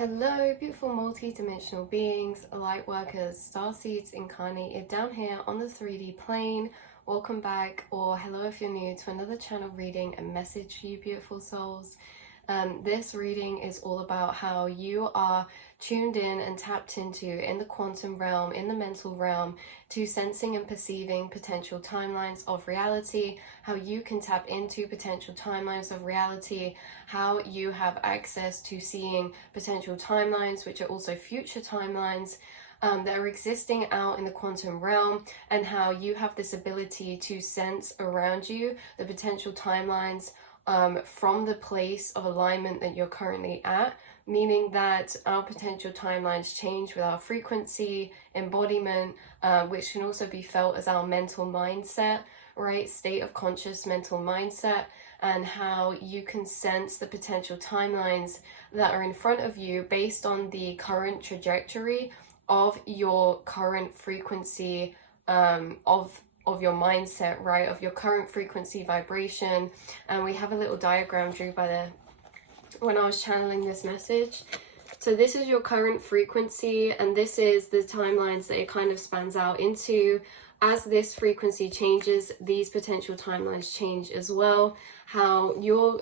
Hello, beautiful multi-dimensional beings, light workers, star seeds incarnated down here on the 3D plane. Welcome back, or hello if you're new to another channel reading and message for you beautiful souls. This reading is all about how you are tuned in and tapped into in the quantum realm, in the mental realm, to sensing and perceiving potential timelines of reality, how you can tap into potential timelines of reality, how you have access to seeing potential timelines, which are also future timelines, that are existing out in the quantum realm, and how you have this ability to sense around you the potential timelines from the place of alignment that you're currently at, meaning that our potential timelines change with our frequency, embodiment, which can also be felt as our mental mindset, right? State of conscious mental mindset, and how you can sense the potential timelines that are in front of you based on the current trajectory of your current frequency, of your mindset, right, of your current frequency vibration. And we have a little diagram drew by the when I was channeling this message. So this is your current frequency, and this is the timelines that it kind of spans out into. As this frequency changes, these potential timelines change as well. How your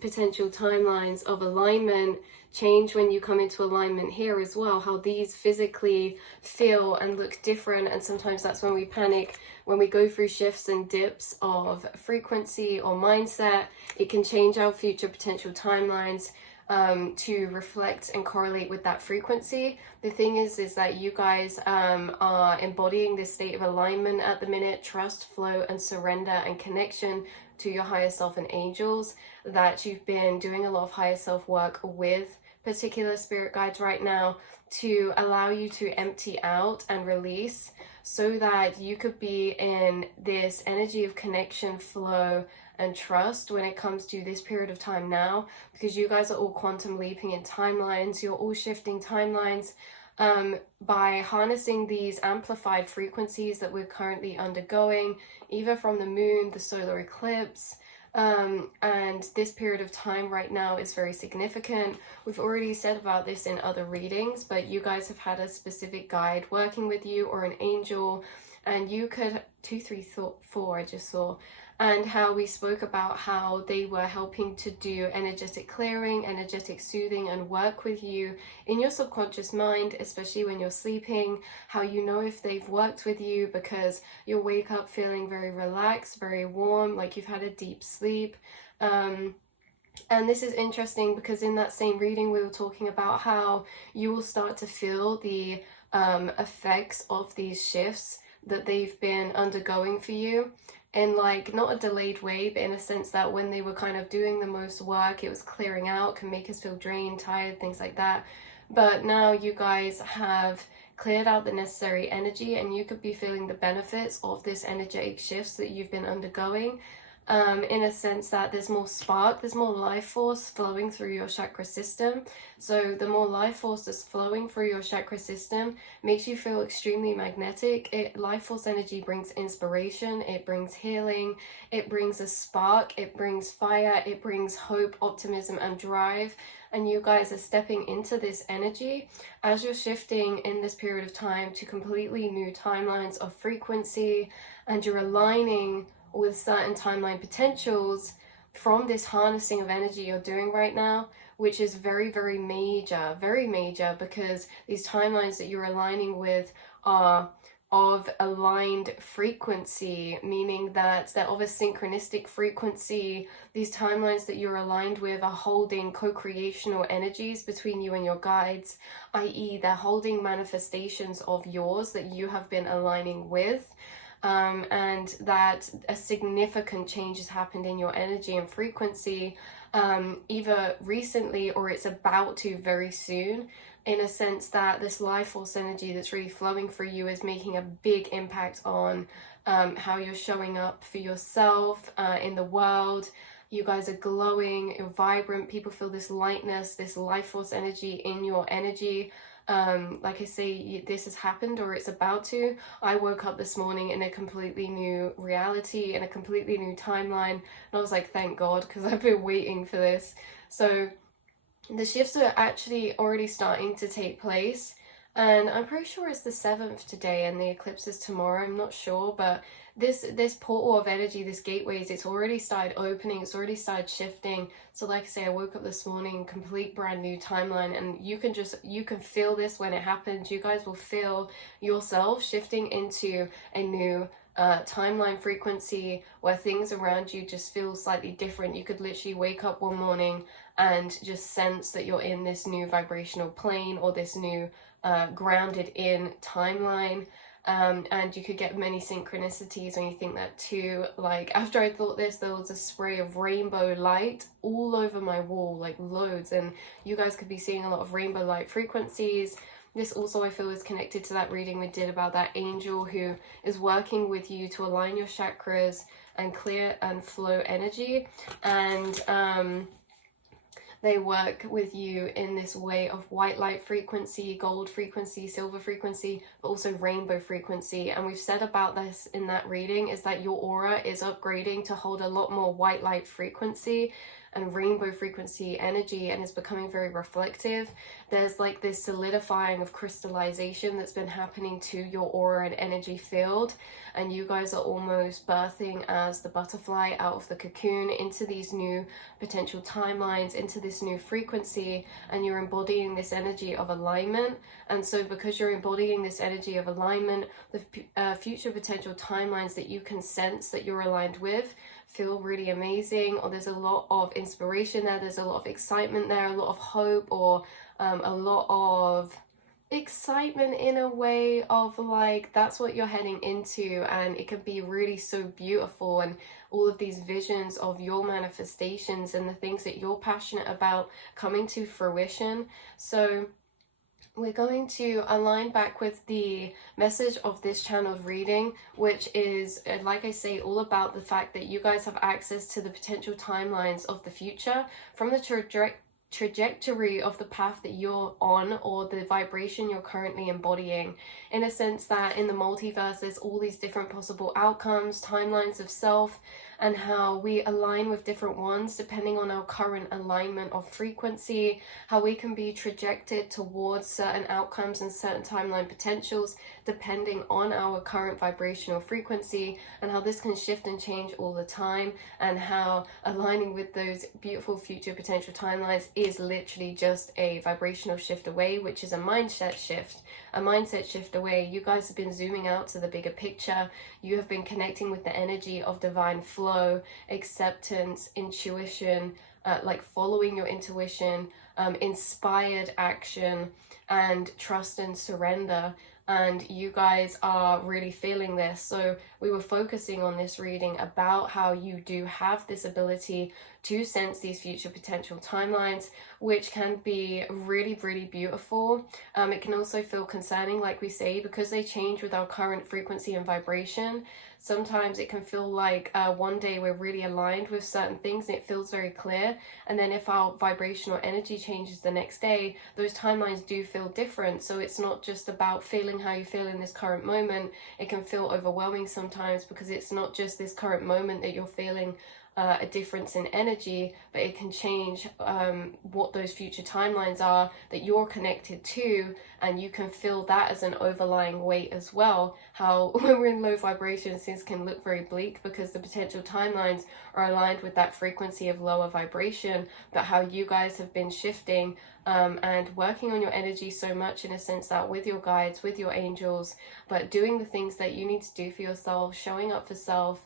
potential timelines of alignment change when you come into alignment here as well. How these physically feel and look different, and sometimes that's when we panic, when we go through shifts and dips of frequency or mindset. It can change our future potential timelines to reflect and correlate with that frequency. The thing is that you guys are embodying this state of alignment at the minute, trust, flow, and surrender and connection to your higher self and angels, that you've been doing a lot of higher self work with particular spirit guides right now to allow you to empty out and release, so that you could be in this energy of connection, flow, and trust when it comes to this period of time now, because you guys are all quantum leaping in timelines. You're all shifting timelines by harnessing these amplified frequencies that we're currently undergoing, either from the moon, the solar eclipse, and this period of time right now is very significant. We've already said about this in other readings, but you guys have had a specific guide working with you, or an angel, and you could 2 3 4 I just saw, and how we spoke about how they were helping to do energetic clearing, energetic soothing, and work with you in your subconscious mind, especially when you're sleeping. How you know if they've worked with you because you'll wake up feeling very relaxed, very warm, like you've had a deep sleep. And this is interesting because in that same reading we were talking about how you will start to feel the effects of these shifts that they've been undergoing for you, in like not a delayed way, but in a sense that when they were kind of doing the most work, it was clearing out, can make us feel drained, tired, things like that. But now you guys have cleared out the necessary energy, and you could be feeling the benefits of this energetic shifts that you've been undergoing, in a sense that there's more spark, there's more life force flowing through your chakra system. So the more life force that's flowing through your chakra system makes you feel extremely magnetic. Life force energy brings inspiration, it brings healing, it brings a spark, it brings fire, it brings hope, optimism, and drive. And you guys are stepping into this energy as you're shifting in this period of time to completely new timelines of frequency, and you're aligning with certain timeline potentials from this harnessing of energy you're doing right now, which is very, very major, because these timelines that you're aligning with are of aligned frequency, meaning that they're of a synchronistic frequency. These timelines that you're aligned with are holding co-creational energies between you and your guides, i.e. they're holding manifestations of yours that you have been aligning with. And that a significant change has happened in your energy and frequency, either recently or it's about to very soon, in a sense that this life force energy that's really flowing through you is making a big impact on how you're showing up for yourself in the world. You guys are glowing, you're vibrant, people feel this lightness, this life force energy in your energy. Like I say, this has happened or it's about to. I woke up this morning in a completely new reality, in a completely new timeline, and I was like, thank God, because I've been waiting for this. So the shifts are actually already starting to take place. And I'm pretty sure it's the 7th today and the eclipse is tomorrow. I'm not sure, but this portal of energy, this gateways, it's already started opening, it's already started shifting. So like I say, I woke up this morning, complete brand new timeline, and you can feel this when it happens. You guys will feel yourself shifting into a new timeline frequency where things around you just feel slightly different. You could literally wake up one morning and just sense that you're in this new vibrational plane, or this new grounded in timeline. And you could get many synchronicities when you think that too. Like after I thought this, there was a spray of rainbow light all over my wall, like loads, and you guys could be seeing a lot of rainbow light frequencies. This also, I feel, is connected to that reading we did about that angel who is working with you to align your chakras and clear and flow energy. And they work with you in this way of white light frequency, gold frequency, silver frequency, but also rainbow frequency. And we've said about this in that reading is that your aura is upgrading to hold a lot more white light frequency and rainbow frequency energy, and is becoming very reflective. There's like this solidifying of crystallization that's been happening to your aura and energy field, and you guys are almost birthing as the butterfly out of the cocoon into these new potential timelines, into this new frequency, and you're embodying this energy of alignment. And so because you're embodying this energy of alignment, the future potential timelines that you can sense that you're aligned with feel really amazing, or there's a lot of inspiration there, there's a lot of excitement there, a lot of hope, or a lot of excitement in a way of like that's what you're heading into. And it can be really so beautiful, and all of these visions of your manifestations and the things that you're passionate about coming to fruition. So we're going to align back with the message of this channeled reading, which is, like I say, all about the fact that you guys have access to the potential timelines of the future from the trajectory of the path that you're on, or the vibration you're currently embodying, in a sense that in the multiverse there's all these different possible outcomes, timelines of self, and how we align with different ones depending on our current alignment of frequency, how we can be trajected towards certain outcomes and certain timeline potentials depending on our current vibrational frequency, and how this can shift and change all the time, and how aligning with those beautiful future potential timelines is literally just a vibrational shift away, which is a mindset shift. A mindset shift away. You guys have been zooming out to the bigger picture. You have been connecting with the energy of divine flow, acceptance, intuition, like following your intuition, inspired action, and trust and surrender. And you guys are really feeling this. So we were focusing on this reading about how you do have this ability to sense these future potential timelines, which can be really, really beautiful. It can also feel concerning, like we say, because they change with our current frequency and vibration. Sometimes it can feel like one day we're really aligned with certain things and it feels very clear, and then if our vibrational energy changes the next day, those timelines do feel different. So it's not just about feeling how you feel in this current moment. It can feel overwhelming sometimes because it's not just this current moment that you're feeling a difference in energy, but it can change what those future timelines are that you're connected to, and you can feel that as an overlying weight as well. How when we're in low vibrations, things can look very bleak because the potential timelines are aligned with that frequency of lower vibration, but how you guys have been shifting and working on your energy so much, in a sense that with your guides, with your angels, but doing the things that you need to do for yourself, showing up for self,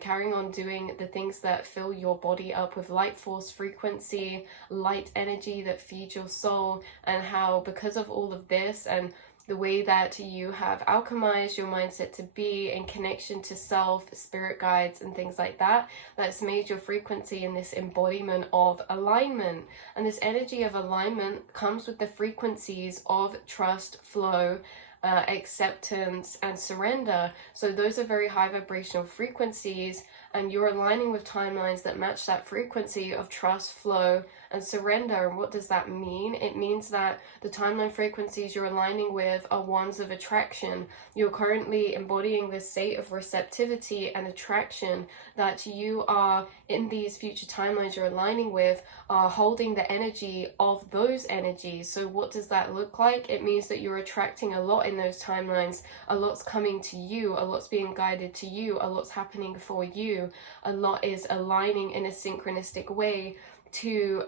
carrying on doing the things that fill your body up with light force frequency, light energy that feeds your soul, and how because of all of this and the way that you have alchemized your mindset to be in connection to self, spirit guides, and things like that, that's made your frequency in this embodiment of alignment. And this energy of alignment comes with the frequencies of trust, flow, acceptance, and surrender. So those are very high vibrational frequencies, and you're aligning with timelines that match that frequency of trust, flow, and surrender. And what does that mean? It means that the timeline frequencies you're aligning with are ones of attraction. You're currently embodying this state of receptivity and attraction, that you are in these future timelines you're aligning with are holding the energy of those energies. So what does that look like? It means that you're attracting a lot in those timelines. A lot's coming to you, a lot's being guided to you, a lot's happening for you, a lot is aligning in a synchronistic way to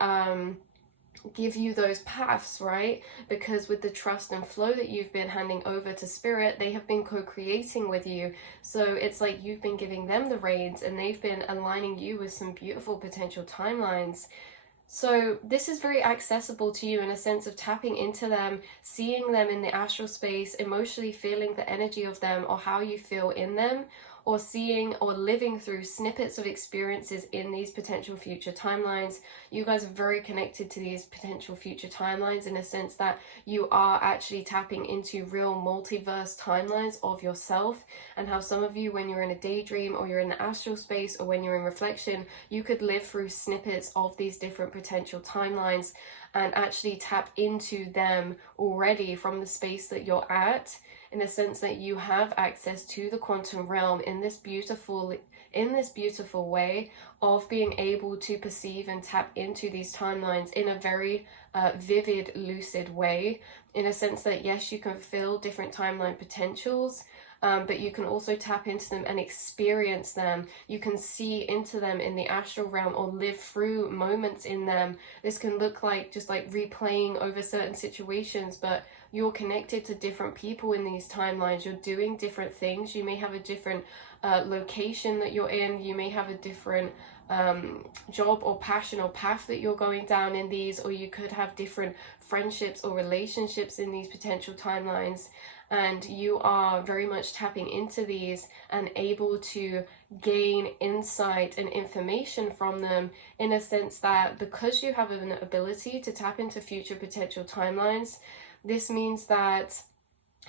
give you those paths, right? Because with the trust and flow that you've been handing over to spirit, they have been co-creating with you. So it's like you've been giving them the reins and they've been aligning you with some beautiful potential timelines. So this is very accessible to you in a sense of tapping into them, seeing them in the astral space, emotionally feeling the energy of them or how you feel in them, or seeing or living through snippets of experiences in these potential future timelines. You guys are very connected to these potential future timelines in a sense that you are actually tapping into real multiverse timelines of yourself, and how some of you, when you're in a daydream or you're in the astral space or when you're in reflection, you could live through snippets of these different potential timelines and actually tap into them already from the space that you're at, in a sense that you have access to the quantum realm in this beautiful way of being able to perceive and tap into these timelines in a very vivid, lucid way, in a sense that yes, you can feel different timeline potentials, but you can also tap into them and experience them. You can see into them in the astral realm or live through moments in them. This can look like just like replaying over certain situations, but you're connected to different people in these timelines. You're doing different things. You may have a different location that you're in. You may have a different job or passion or path that you're going down in these, or you could have different friendships or relationships in these potential timelines. And you are very much tapping into these and able to gain insight and information from them, in a sense that because you have an ability to tap into future potential timelines, this means that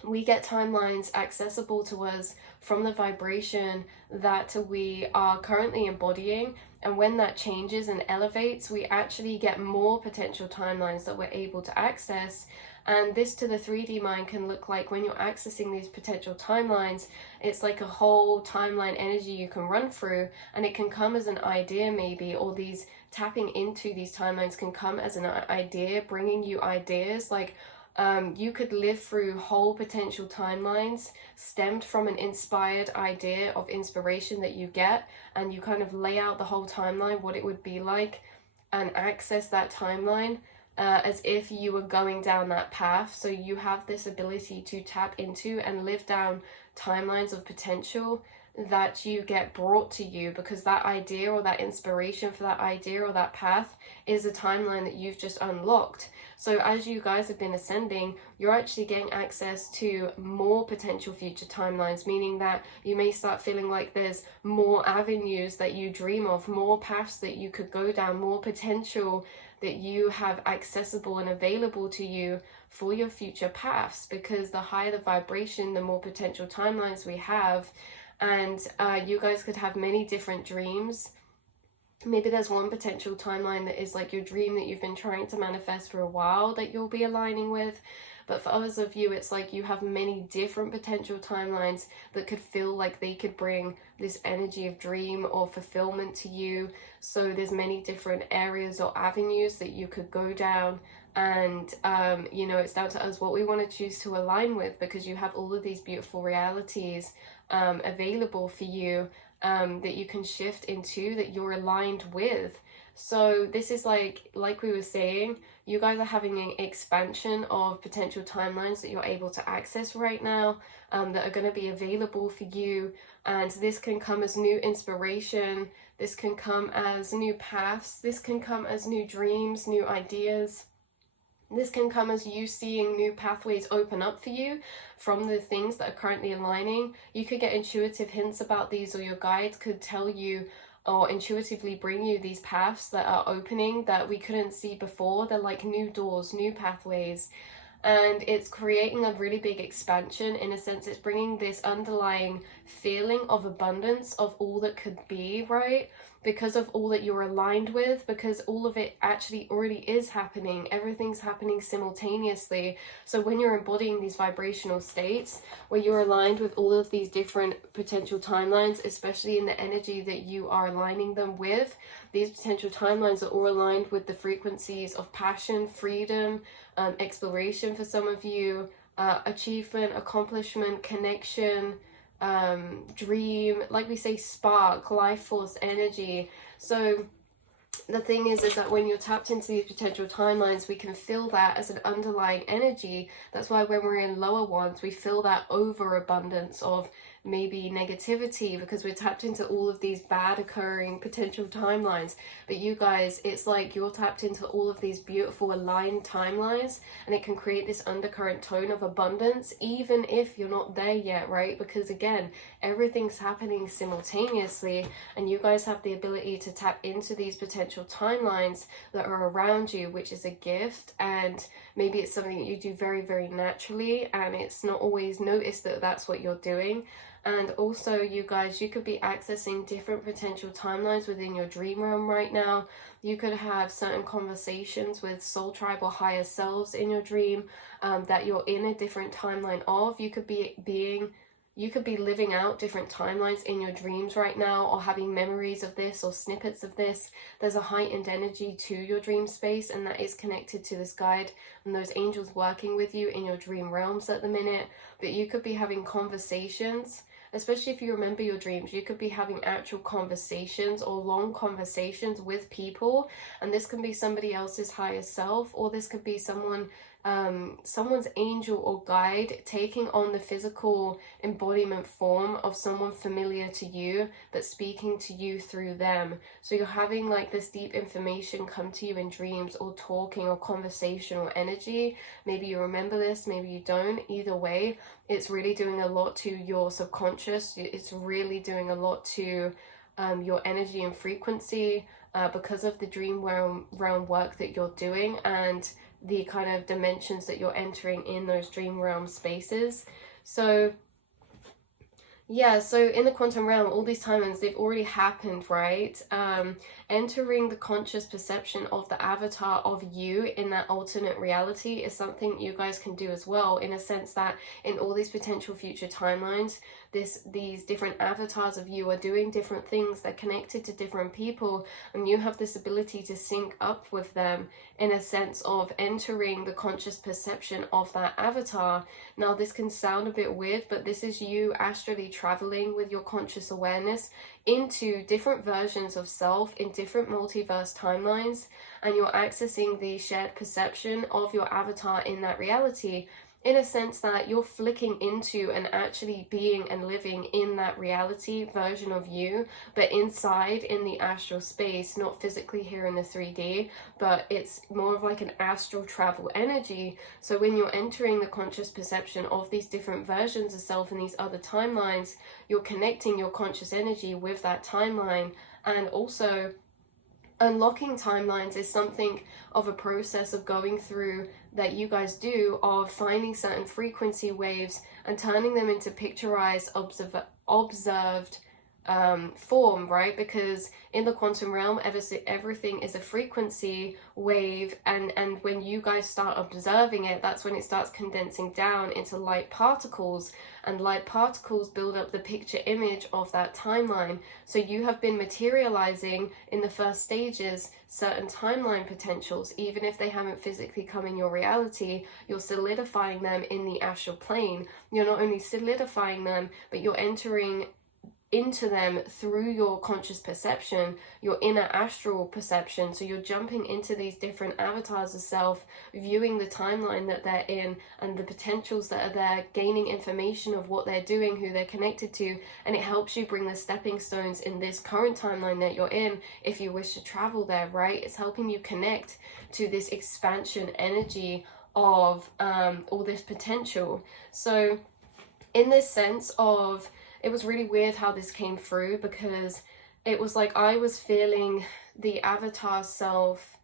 we get timelines accessible to us from the vibration that we are currently embodying. And when that changes and elevates, we actually get more potential timelines that we're able to access. And this to the 3D mind can look like, when you're accessing these potential timelines, it's like a whole timeline energy you can run through, and it can come as an idea maybe, or these tapping into these timelines can come as an idea, bringing you ideas like you could live through whole potential timelines stemmed from an inspired idea of inspiration that you get, and you kind of lay out the whole timeline, what it would be like, and access that timeline as if you were going down that path. So you have this ability to tap into and live down timelines of potential that you get brought to you, because that idea or that inspiration for that idea or that path is a timeline that you've just unlocked. So as you guys have been ascending, you're actually getting access to more potential future timelines, meaning that you may start feeling like there's more avenues that you dream of, more paths that you could go down, more potential that you have accessible and available to you for your future paths, because the higher the vibration, the more potential timelines we have. And you guys could have many different dreams. Maybe there's one potential timeline that is like your dream that you've been trying to manifest for a while that you'll be aligning with. But for others of you, it's like you have many different potential timelines that could feel like they could bring this energy of dream or fulfillment to you. So there's many different areas or avenues that you could go down. And, you know, it's down to us what we want to choose to align with, because you have all of these beautiful realities available for you that you can shift into, that you're aligned with. So this is like we were saying, you guys are having an expansion of potential timelines that you're able to access right now, that are going to be available for you. And this can come as new inspiration, this can come as new paths, this can come as new dreams, new ideas. This can come as you seeing new pathways open up for you from the things that are currently aligning. You could get intuitive hints about these, or your guides could tell you or intuitively bring you these paths that are opening that we couldn't see before. They're like new doors, new pathways. and it's creating a really big expansion. In a sense, it's bringing this underlying feeling of abundance of all that could be, right? Because of all that you're aligned with, because all of it actually already is happening. Everything's happening simultaneously. So when you're embodying these vibrational states where you're aligned with all of these different potential timelines, especially in the energy that you are aligning them with, these potential timelines are all aligned with the frequencies of passion, freedom, exploration for some of you, achievement, accomplishment, connection, dream, like we say, spark, life force, energy. So the thing is that when you're tapped into these potential timelines, we can feel that as an underlying energy. That's why when we're in lower ones, we feel that overabundance of maybe negativity, because we're tapped into all of these bad occurring potential timelines. But you guys, it's like you're tapped into all of these beautiful aligned timelines, and it can create this undercurrent tone of abundance even if you're not there yet, right? Because again, everything's happening simultaneously, and you guys have the ability to tap into these potential timelines that are around you, which is a gift. And maybe it's something that you do very, very naturally, and it's not always noticed that that's what you're doing. And also, you guys, you could be accessing different potential timelines within your dream realm right now. You could have certain conversations with soul tribe or higher selves in your dream that you're in a different timeline of. You could be living out different timelines in your dreams right now, or having memories of this or snippets of this. There's a heightened energy to your dream space, and that is connected to this guide and those angels working with you in your dream realms at the minute. But you could be having conversations, especially if you remember your dreams. You could be having actual conversations or long conversations with people, and this can be somebody else's higher self, or this could be someone's angel or guide taking on the physical embodiment form of someone familiar to you, but speaking to you through them. So you're having like this deep information come to you in dreams, or talking or conversational energy. Maybe you remember this, maybe you don't. Either way, it's really doing a lot to your subconscious. It's really doing a lot to your energy and frequency because of the dream realm work that you're doing, and the kind of dimensions that you're entering in those dream realm spaces. So yeah, so in the quantum realm, all these timelines, they've already happened, right? Entering the conscious perception of the avatar of you in that alternate reality is something you guys can do as well, in a sense that in all these potential future timelines, these different avatars of you are doing different things. They're connected to different people, and you have this ability to sync up with them in a sense of entering the conscious perception of that avatar. Now, this can sound a bit weird, but this is you astrally traveling with your conscious awareness into different versions of self in different multiverse timelines, and you're accessing the shared perception of your avatar in that reality, in a sense that you're flicking into and actually being and living in that reality version of you, but inside in the astral space, not physically here in the 3D, but it's more of like an astral travel energy. So when you're entering the conscious perception of these different versions of self in these other timelines, you're connecting your conscious energy with that timeline. And also, unlocking timelines is something of a process of going through that you guys do, of finding certain frequency waves and turning them into picturized, observed form, right? Because in the quantum realm, everything is a frequency wave, and when you guys start observing it, that's when it starts condensing down into light particles, and light particles build up the picture image of that timeline. So you have been materializing in the first stages certain timeline potentials. Even if they haven't physically come in your reality, you're solidifying them in the astral plane. You're not only solidifying them, but you're entering into them through your conscious perception, your inner astral perception. So you're jumping into these different avatars of self, viewing the timeline that they're in and the potentials that are there, gaining information of what they're doing, who they're connected to, and it helps you bring the stepping stones in this current timeline that you're in if you wish to travel there, right? It's helping you connect to this expansion energy of all this potential. So in this sense of, it was really weird how this came through, because it was like I was feeling the avatar self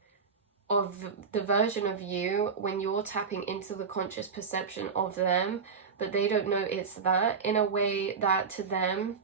of the version of you when you're tapping into the conscious perception of them, but they don't know it's that, in a way that to them,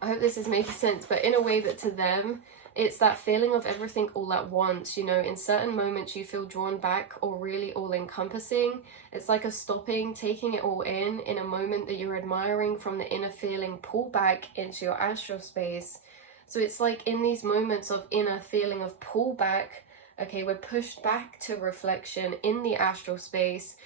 I hope this is making sense, but in a way that to them, it's that feeling of everything all at once. You know, in certain moments you feel drawn back or really all encompassing. It's like a stopping, taking it all in a moment that you're admiring from the inner feeling, pull back into your astral space. So it's like in these moments of inner feeling of pull back, okay, we're pushed back to reflection in the astral space.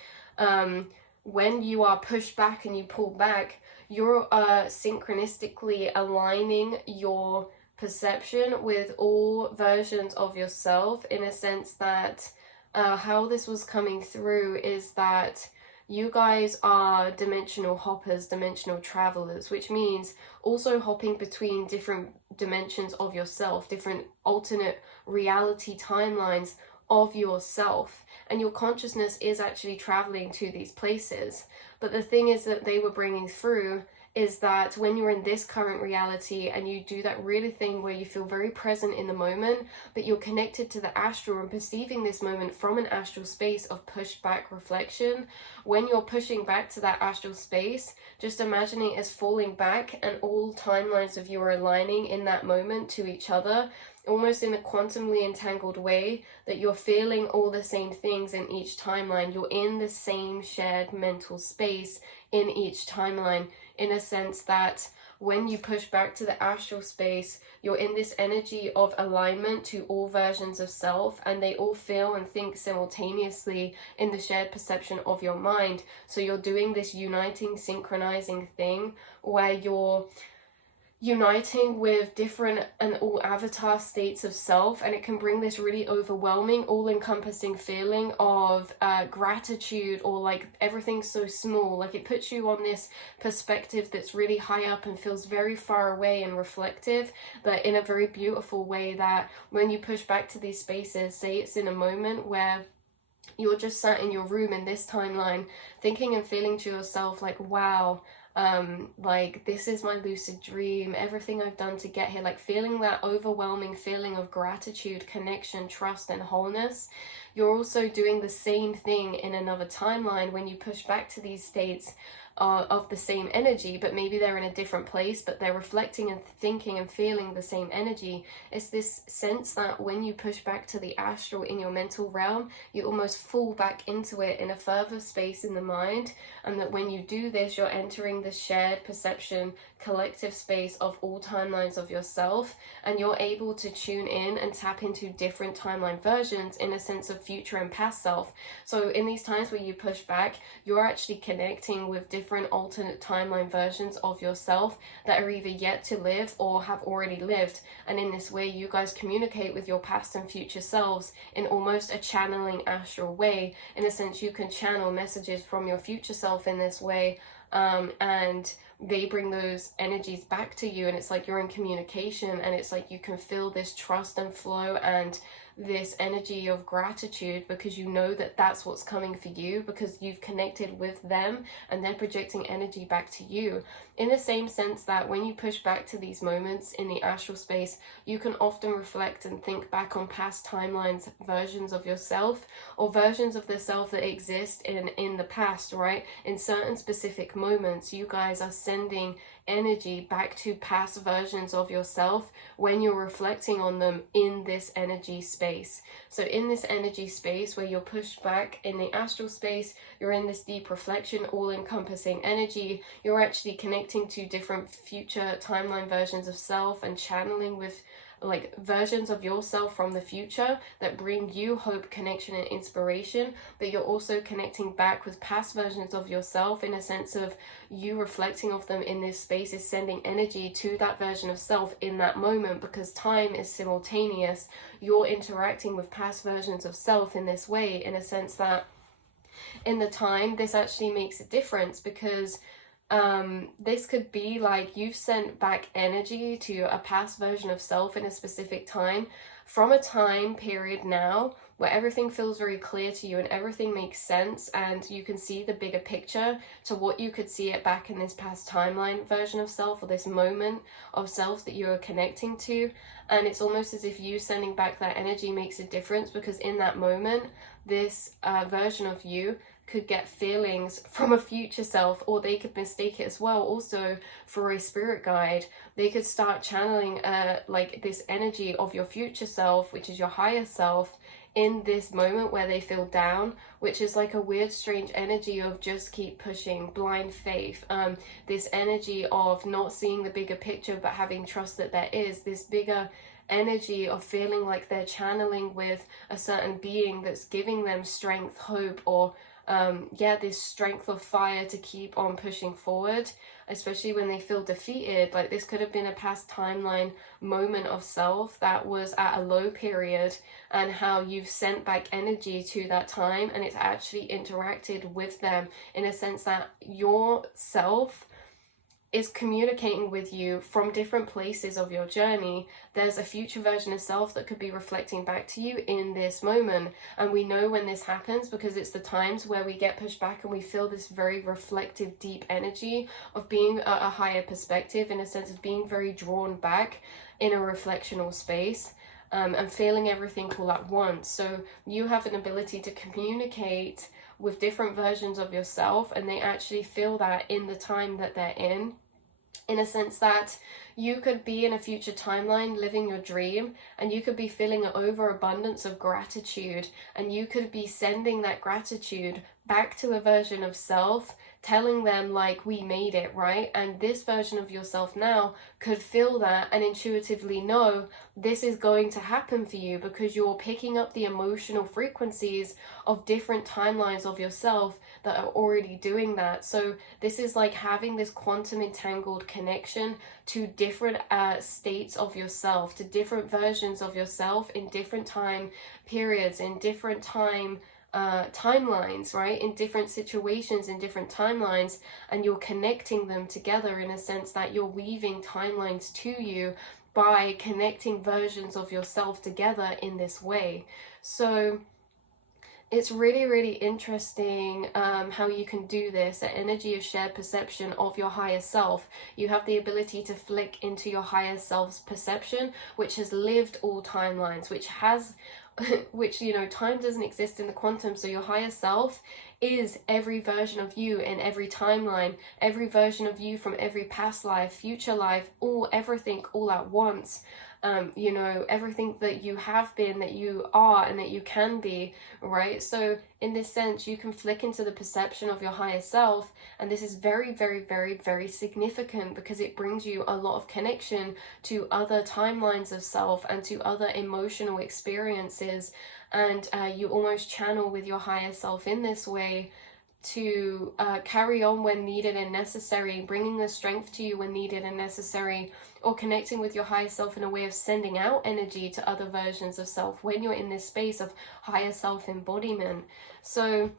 When you are pushed back and you pull back, you're synchronistically aligning your perception with all versions of yourself, in a sense that how this was coming through is that you guys are dimensional hoppers, dimensional travelers, which means also hopping between different dimensions of yourself, different alternate reality timelines of yourself, and your consciousness is actually traveling to these places. But the thing is that they were bringing through is that when you're in this current reality and you do that really thing where you feel very present in the moment, but you're connected to the astral and perceiving this moment from an astral space of pushed back reflection, when you're pushing back to that astral space, just imagine it as falling back and all timelines of you are aligning in that moment to each other, almost in a quantumly entangled way, that you're feeling all the same things in each timeline. You're in the same shared mental space in each timeline, in a sense that when you push back to the astral space, you're in this energy of alignment to all versions of self, and they all feel and think simultaneously in the shared perception of your mind. So you're doing this uniting, synchronizing thing where you're uniting with different and all avatar states of self, and it can bring this really overwhelming, all-encompassing feeling of gratitude, or like everything's so small. Like it puts you on this perspective that's really high up and feels very far away and reflective, but in a very beautiful way, that when you push back to these spaces, say it's in a moment where you're just sat in your room in this timeline thinking and feeling to yourself like, wow, like this is my lucid dream, everything I've done to get here, like feeling that overwhelming feeling of gratitude, connection, trust and wholeness. You're also doing the same thing in another timeline when you push back to these states of the same energy, but maybe they're in a different place, but they're reflecting and thinking and feeling the same energy. It's this sense that when you push back to the astral in your mental realm, you almost fall back into it in a further space in the mind, and that when you do this, you're entering the shared perception collective space of all timelines of yourself, and you're able to tune in and tap into different timeline versions in a sense of future and past self. So in these times where you push back, you're actually connecting with different alternate timeline versions of yourself that are either yet to live or have already lived, and in this way you guys communicate with your past and future selves in almost a channeling astral way. In a sense, you can channel messages from your future self in this way, and they bring those energies back to you, and it's like you're in communication, and it's like you can feel this trust and flow and this energy of gratitude, because you know that that's what's coming for you, because you've connected with them and they're projecting energy back to you. In the same sense that when you push back to these moments in the astral space, you can often reflect and think back on past timelines, versions of yourself, or versions of the self that exist in the past, right? In certain specific moments, you guys are sending energy back to past versions of yourself when you're reflecting on them in this energy space. So in this energy space where you're pushed back in the astral space, you're in this deep reflection, all-encompassing energy, you're actually connecting to different future timeline versions of self and channeling with like versions of yourself from the future that bring you hope, connection and inspiration, but you're also connecting back with past versions of yourself in a sense of you reflecting of them in this space is sending energy to that version of self in that moment, because time is simultaneous. You're interacting with past versions of self in this way, in a sense that in the time this actually makes a difference, because this could be like you've sent back energy to a past version of self in a specific time from a time period now where everything feels very clear to you and everything makes sense, and you can see the bigger picture to what you could see it back in this past timeline version of self, or this moment of self that you are connecting to. And it's almost as if you sending back that energy makes a difference, because in that moment, this version of you could get feelings from a future self, or they could mistake it as well also for a spirit guide. They could start channeling like this energy of your future self, which is your higher self, in this moment where they feel down, which is like a weird strange energy of just keep pushing, blind faith, this energy of not seeing the bigger picture but having trust that there is this bigger energy of feeling like they're channeling with a certain being that's giving them strength, hope, or this strength of fire to keep on pushing forward, especially when they feel defeated. Like this could have been a past timeline moment of self that was at a low period, and how you've sent back energy to that time and it's actually interacted with them in a sense that your self is communicating with you from different places of your journey. There's a future version of self that could be reflecting back to you in this moment. And we know when this happens because it's the times where we get pushed back and we feel this very reflective, deep energy of being a higher perspective, in a sense of being very drawn back in a reflectional space. And feeling everything all at once. So you have an ability to communicate with different versions of yourself, and they actually feel that in the time that they're in a sense that you could be in a future timeline living your dream, and you could be feeling an overabundance of gratitude, and you could be sending that gratitude back to a version of self, telling them like, we made it, right? And this version of yourself now could feel that and intuitively know this is going to happen for you, because you're picking up the emotional frequencies of different timelines of yourself that are already doing that. So this is like having this quantum entangled connection to different states of yourself, to different versions of yourself in different time periods, in different timelines, right? In different situations, in different timelines, and you're connecting them together in a sense that you're weaving timelines to you by connecting versions of yourself together in this way. So it's really, really interesting how you can do this, the energy of shared perception of your higher self. You have the ability to flick into your higher self's perception, which has lived all timelines, which, you know, time doesn't exist in the quantum. So your higher self is every version of you in every timeline, every version of you from every past life, future life, everything all at once. You know, everything that you have been, that you are, and that you can be, right? So in this sense, you can flick into the perception of your higher self, and this is very, very, very, very significant, because it brings you a lot of connection to other timelines of self and to other emotional experiences, and you almost channel with your higher self in this way to carry on when needed and necessary, bringing the strength to you when needed and necessary, or connecting with your higher self in a way of sending out energy to other versions of self when you're in this space of higher self embodiment. So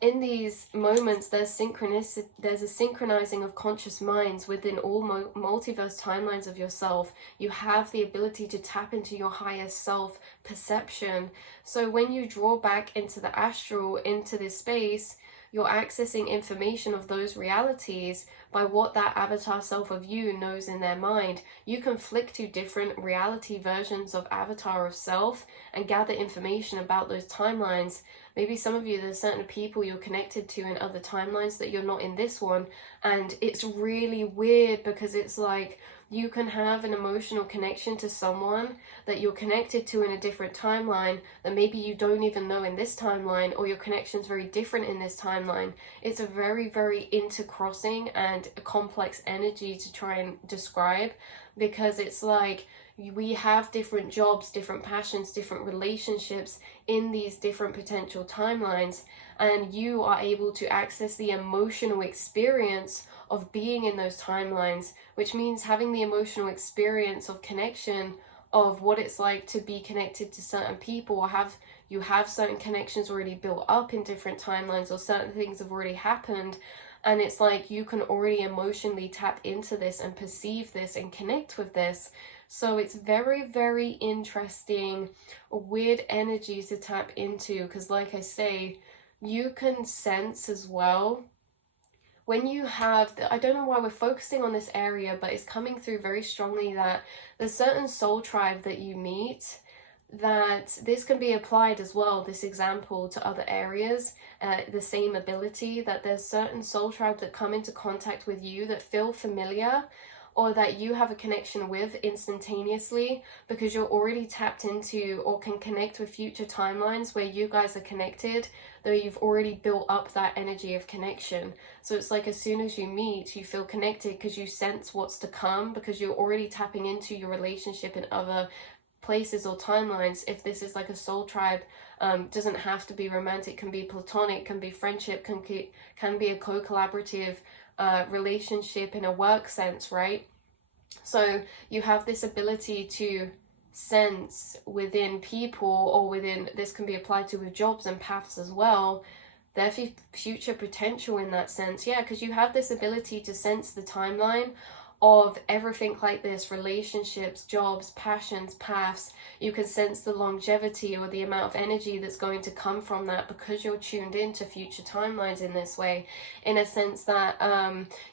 in these moments, there's a synchronizing of conscious minds within all multiverse timelines of yourself. You have the ability to tap into your higher self perception. So when you draw back into the astral, into this space, you're accessing information of those realities by what that avatar self of you knows in their mind. You can flick to different reality versions of avatar of self and gather information about those timelines. Maybe some of you, there's certain people you're connected to in other timelines that you're not in this one, and it's really weird because it's like you can have an emotional connection to someone that you're connected to in a different timeline that maybe you don't even know in this timeline, or your connection's very different in this timeline. It's a very, very intercrossing and a complex energy to try and describe, because it's like we have different jobs, different passions, different relationships in these different potential timelines, and you are able to access the emotional experience of being in those timelines, which means having the emotional experience of connection, of what it's like to be connected to certain people, or you have certain connections already built up in different timelines, or certain things have already happened, and it's like you can already emotionally tap into this and perceive this and connect with this. So it's very, very interesting, weird energies to tap into, because like I say, you can sense as well when you have I don't know why we're focusing on this area, but it's coming through very strongly that there's certain soul tribe that you meet, that this can be applied as well, this example, to other areas, the same ability, that there's certain soul tribe that come into contact with you that feel familiar, or that you have a connection with instantaneously, because you're already tapped into or can connect with future timelines where you guys are connected, though you've already built up that energy of connection. So it's like as soon as you meet, you feel connected because you sense what's to come, because you're already tapping into your relationship in other places or timelines. If this is like a soul tribe, doesn't have to be romantic, can be platonic, can be friendship, can be a co-collaborative relationship in a work sense, right? So you have this ability to sense within people, or within, this can be applied to with jobs and paths as well, their future potential in that sense. Yeah, because you have this ability to sense the timeline of everything like this, relationships, jobs, passions, paths. You can sense the longevity or the amount of energy that's going to come from that, because you're tuned into future timelines in this way, in a sense that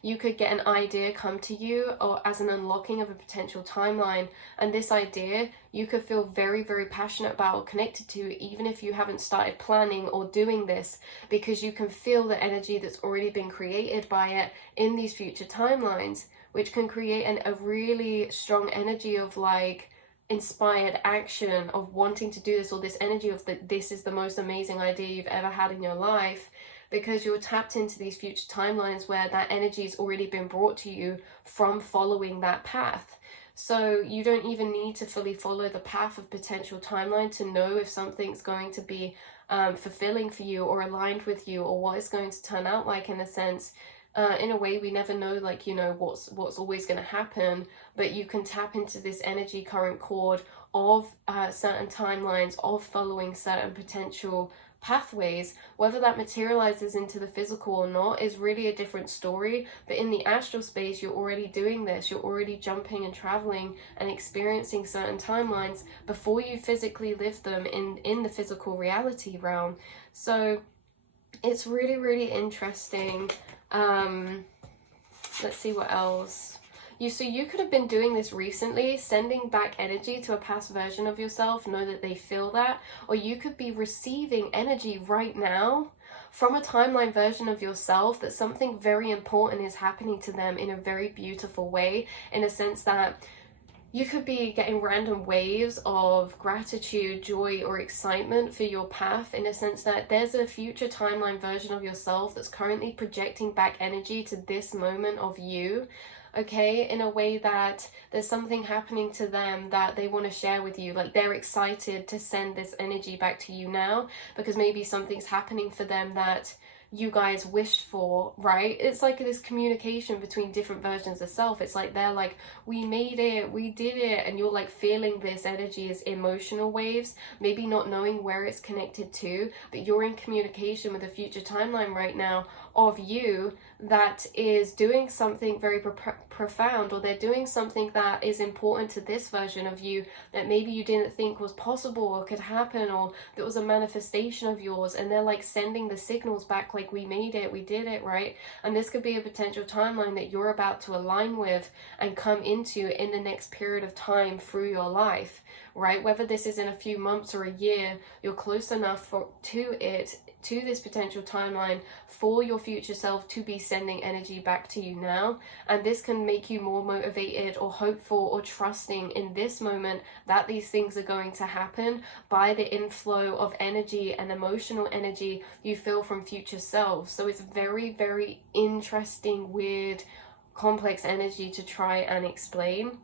you could get an idea come to you, or as an unlocking of a potential timeline, and this idea you could feel very, very passionate about or connected to, even if you haven't started planning or doing this, because you can feel the energy that's already been created by it in these future timelines, which can create a really strong energy of like inspired action, of wanting to do this, or this energy of that this is the most amazing idea you've ever had in your life, because you're tapped into these future timelines where that energy has already been brought to you from following that path. So you don't even need to fully follow the path of potential timeline to know if something's going to be fulfilling for you or aligned with you, or what it's going to turn out like, in a sense. In a way, we never know, like, you know, what's always going to happen, but you can tap into this energy current chord of certain timelines, of following certain potential pathways. Whether that materializes into the physical or not is really a different story, but in the astral space, you're already doing this. You're already jumping and traveling and experiencing certain timelines before you physically live them in the physical reality realm. So it's really, really interesting. Let's see what else. So you could have been doing this recently, sending back energy to a past version of yourself, know that they feel that, or you could be receiving energy right now from a timeline version of yourself that something very important is happening to them in a very beautiful way, in a sense that you could be getting random waves of gratitude, joy, or excitement for your path, in a sense that there's a future timeline version of yourself that's currently projecting back energy to this moment of you, okay, in a way that there's something happening to them that they want to share with you. Like, they're excited to send this energy back to you now, because maybe something's happening for them that you guys wished for, right? It's like this communication between different versions of self. It's like they're like, we made it, we did it, and you're like feeling this energy as emotional waves, maybe not knowing where it's connected to, but you're in communication with a future timeline right now of you that is doing something very profound, or they're doing something that is important to this version of you that maybe you didn't think was possible or could happen, or that was a manifestation of yours, and they're like sending the signals back like, we made it, we did it, right? And this could be a potential timeline that you're about to align with and come into in the next period of time through your life, right? Whether this is in a few months or a year, you're close enough to this potential timeline for your future self to be sending energy back to you now. And this can make you more motivated or hopeful or trusting in this moment that these things are going to happen by the inflow of energy and emotional energy you feel from future selves. So it's very, very interesting, weird, complex energy to try and explain.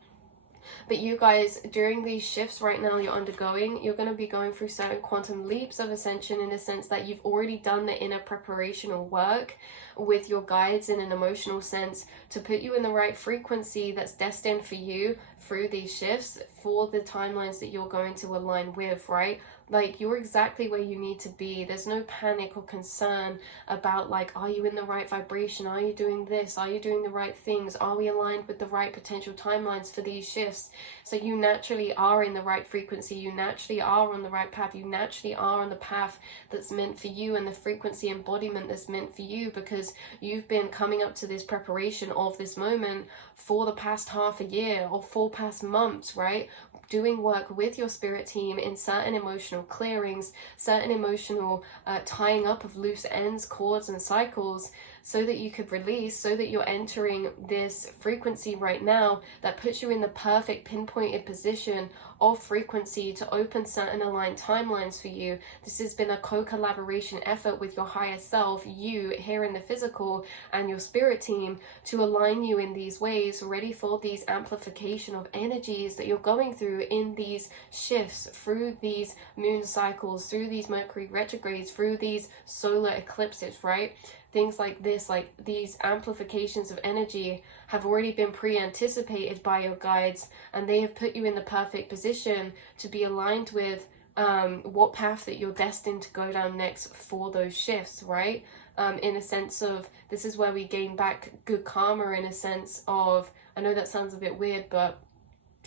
But you guys, during these shifts right now you're undergoing, you're going to be going through certain quantum leaps of ascension, in a sense that you've already done the inner preparational work with your guides in an emotional sense to put you in the right frequency that's destined for you through these shifts, for the timelines that you're going to align with, right? Like, you're exactly where you need to be. There's no panic or concern about, like, are you in the right vibration? Are you doing this? Are you doing the right things? Are we aligned with the right potential timelines for these shifts? So you naturally are in the right frequency. You naturally are on the right path. You naturally are on the path that's meant for you, and the frequency embodiment that's meant for you, because you've been coming up to this preparation of this moment for the past half a year or 4 past months, right? Doing work with your spirit team in certain emotional clearings, certain emotional tying up of loose ends, cords, and cycles, so that you could release, so that you're entering this frequency right now that puts you in the perfect pinpointed position of frequency to open certain aligned timelines for you. This has been a co-collaboration effort with your higher self, you here in the physical, and your spirit team, to align you in these ways, ready for these amplification of energies that you're going through in these shifts, through these moon cycles, through these Mercury retrogrades, through these solar eclipses, right? Things like this, like these amplifications of energy, have already been pre-anticipated by your guides, and they have put you in the perfect position to be aligned with what path that you're destined to go down next for those shifts, right? In a sense of, this is where we gain back good karma, in a sense of, I know that sounds a bit weird, but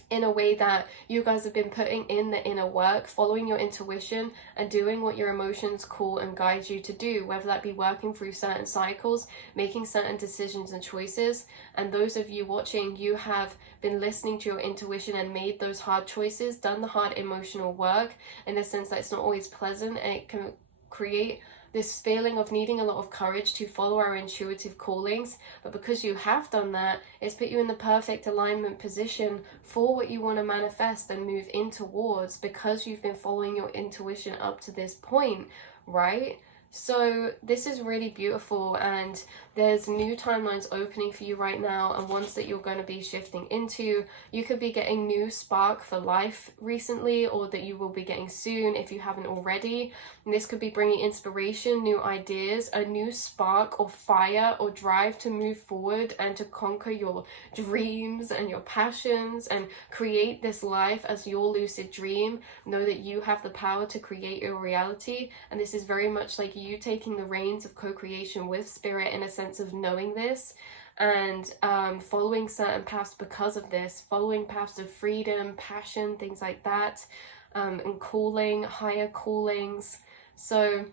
in a way that you guys have been putting in the inner work, following your intuition and doing what your emotions call and guide you to do, whether that be working through certain cycles, making certain decisions and choices. And those of you watching, you have been listening to your intuition and made those hard choices, done the hard emotional work, in a sense that it's not always pleasant, and it can create this feeling of needing a lot of courage to follow our intuitive callings. But because you have done that, it's put you in the perfect alignment position for what you want to manifest and move in towards, because you've been following your intuition up to this point, right? So this is really beautiful, and there's new timelines opening for you right now, and ones that you're going to be shifting into. You could be getting new spark for life recently, or that you will be getting soon if you haven't already. And this could be bringing inspiration, new ideas, a new spark or fire or drive to move forward and to conquer your dreams and your passions and create this life as your lucid dream. Know that you have the power to create your reality, and this is very much like you taking the reins of co-creation with spirit, in a sense of knowing this and following certain paths because of this, following paths of freedom, passion, things like that, and calling, higher callings. So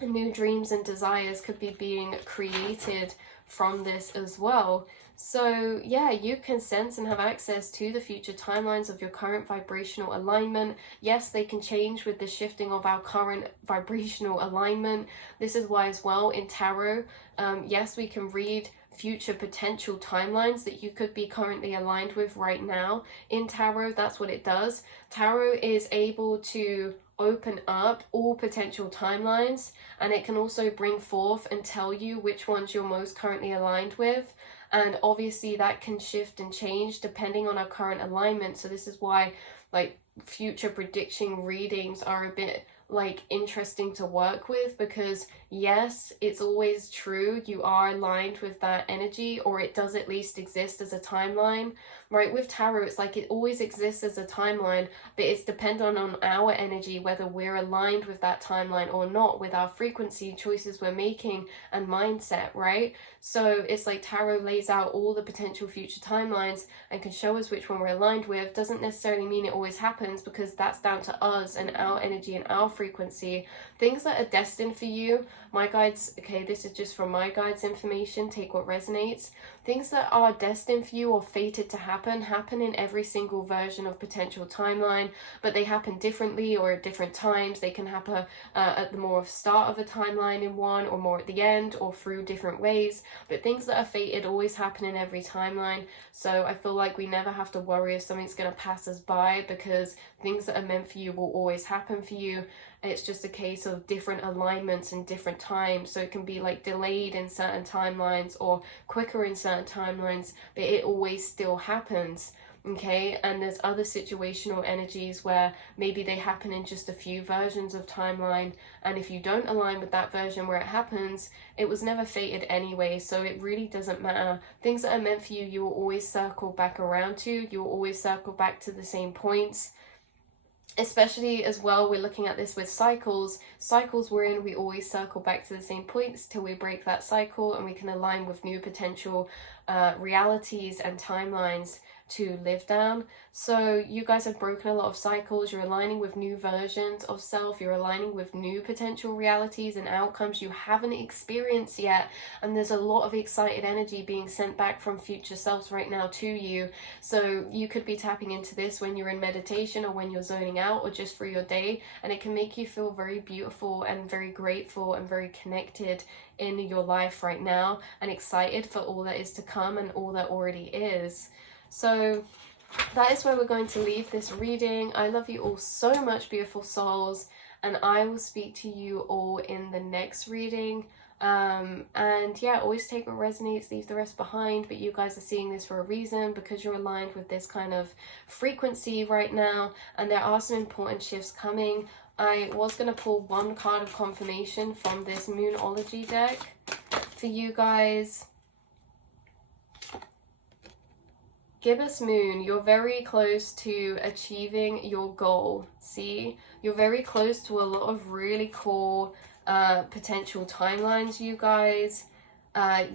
new dreams and desires could be being created from this as well. So yeah, you can sense and have access to the future timelines of your current vibrational alignment. Yes, they can change with the shifting of our current vibrational alignment. This is why as well in tarot, yes, we can read future potential timelines that you could be currently aligned with right now. In tarot, that's what it does. Tarot is able to open up all potential timelines, and it can also bring forth and tell you which ones you're most currently aligned with. And obviously that can shift and change depending on our current alignment. So this is why like future prediction readings are a bit like interesting to work with, because yes, it's always true, you are aligned with that energy, or it does at least exist as a timeline, right? With tarot, it's like it always exists as a timeline, but it's dependent on our energy whether we're aligned with that timeline or not, with our frequency, choices we're making, and mindset, right? So it's like tarot lays out all the potential future timelines and can show us which one we're aligned with. Doesn't necessarily mean it always happens, because that's down to us and our energy and our frequency. Things that are destined for you, my guides, okay, this is just from my guides information, take what resonates. Things that are destined for you or fated to happen in every single version of potential timeline, but they happen differently or at different times. They can happen at the more start of a timeline in one, or more at the end, or through different ways. But things that are fated always happen in every timeline. So I feel like we never have to worry if something's going to pass us by, because things that are meant for you will always happen for you. It's just a case of different alignments and different times. So it can be like delayed in certain timelines or quicker in certain timelines, but it always still happens. Okay, and there's other situational energies where maybe they happen in just a few versions of timeline, and if you don't align with that version where it happens, it was never fated anyway, so it really doesn't matter. Things that are meant for you, you will always circle back around to. You will always circle back to the same points. especially as well, we're looking at this with cycles we're in. We always circle back to the same points till we break that cycle, and we can align with new potential realities and timelines to live down. So you guys have broken a lot of cycles. You're aligning with new versions of self. You're aligning with new potential realities and outcomes you haven't experienced yet, and there's a lot of excited energy being sent back from future selves right now to you. So you could be tapping into this when you're in meditation, or when you're zoning out, or just for your day, and it can make you feel very beautiful and very grateful and very connected in your life right now, and excited for all that is to come and all that already is. So that is where we're going to leave this reading. I love you all so much, beautiful souls, and I will speak to you all in the next reading. And yeah, always take what resonates, leave the rest behind. But you guys are seeing this for a reason, because you're aligned with this kind of frequency right now, and there are some important shifts coming. I was going to pull one card of confirmation from this Moonology deck for you guys. Gibbous Moon, you're very close to achieving your goal. See, you're very close to a lot of really cool potential timelines, you guys.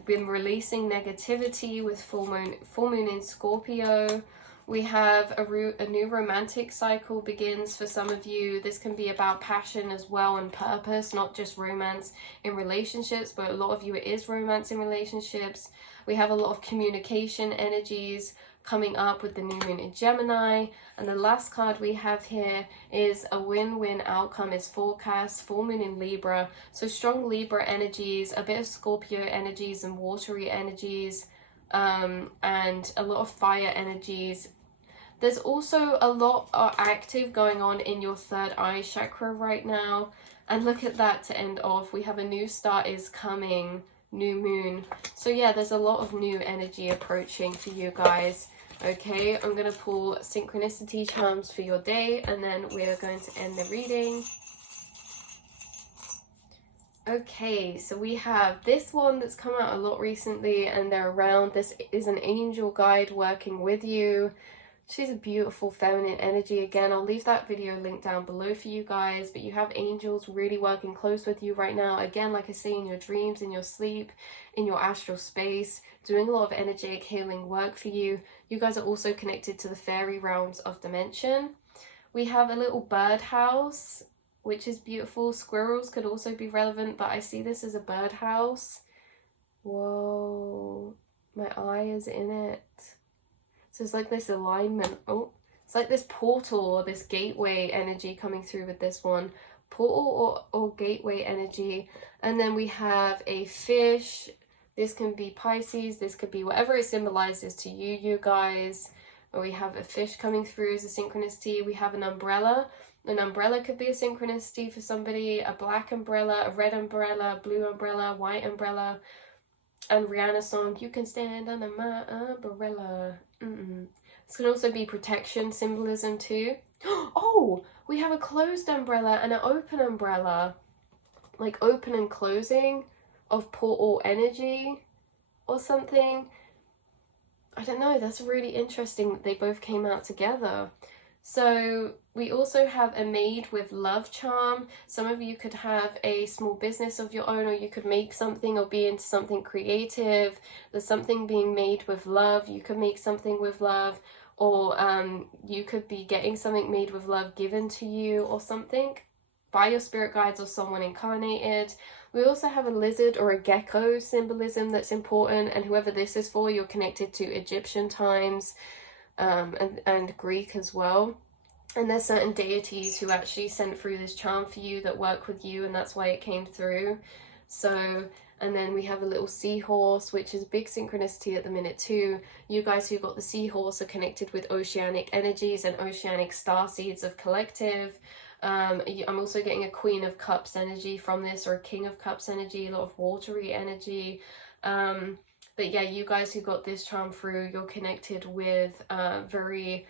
Been releasing negativity with full moon in Scorpio. We have a new romantic cycle begins for some of you. This can be about passion as well, and purpose, not just romance in relationships, but a lot of you it is romance in relationships. We have a lot of communication energies coming up with the new moon in Gemini. And the last card we have here is a win-win outcome is forecast, full moon in Libra. So strong Libra energies, a bit of Scorpio energies and watery energies, and a lot of fire energies. There's also a lot active going on in your third eye chakra right now. And look at that to end off. We have a new start is coming, new moon. So yeah, there's a lot of new energy approaching for you guys. Okay, I'm going to pull synchronicity charms for your day, and then we are going to end the reading. Okay, so we have this one that's come out a lot recently, and they're around. This is an angel guide working with you. She's a beautiful feminine energy. Again, I'll leave that video link down below for you guys, but you have angels really working close with you right now. Again, like I say, in your dreams, in your sleep, in your astral space, doing a lot of energetic healing work for you. You guys are also connected to the fairy realms of dimension. We have a little birdhouse, which is beautiful. Squirrels could also be relevant, but I see this as a birdhouse. Whoa, my eye is in it. So it's like this alignment. Oh, it's like this portal or this gateway energy coming through with this one. Portal or gateway energy. And then we have a fish. This can be Pisces. This could be whatever it symbolizes to you, you guys. Or we have a fish coming through as a synchronicity. We have an umbrella. An umbrella could be a synchronicity for somebody. A black umbrella, a red umbrella, blue umbrella, white umbrella. And Rihanna's song, You Can Stand Under My Umbrella. This can also be protection symbolism too. Oh, we have a closed umbrella and an open umbrella. Like open and closing of portal energy or something. I don't know, that's really interesting that they both came out together. So we also have a made with love charm. Some of you could have a small business of your own, or you could make something or be into something creative. There's something being made with love. You could make something with love, or you could be getting something made with love given to you or something by your spirit guides or someone incarnated. We also have a lizard or a gecko symbolism that's important, and whoever this is for, you're connected to Egyptian times. And Greek as well, and there's certain deities who actually sent through this charm for you that work with you, and that's why it came through. So, and then we have a little seahorse, which is a big synchronicity at the minute too. You guys who got the seahorse are connected with oceanic energies and oceanic starseeds of collective. I'm also getting a Queen of Cups energy from this, or a King of Cups energy, a lot of watery energy. But yeah, you guys who got this charm through, you're connected with very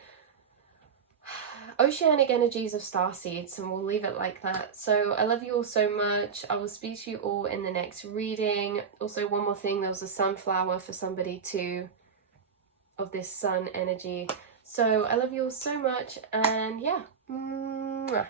oceanic energies of starseeds, and we'll leave it like that. So I love you all so much. I will speak to you all in the next reading. Also, one more thing, there was a sunflower for somebody too, of this sun energy. So I love you all so much, and yeah, Mwah.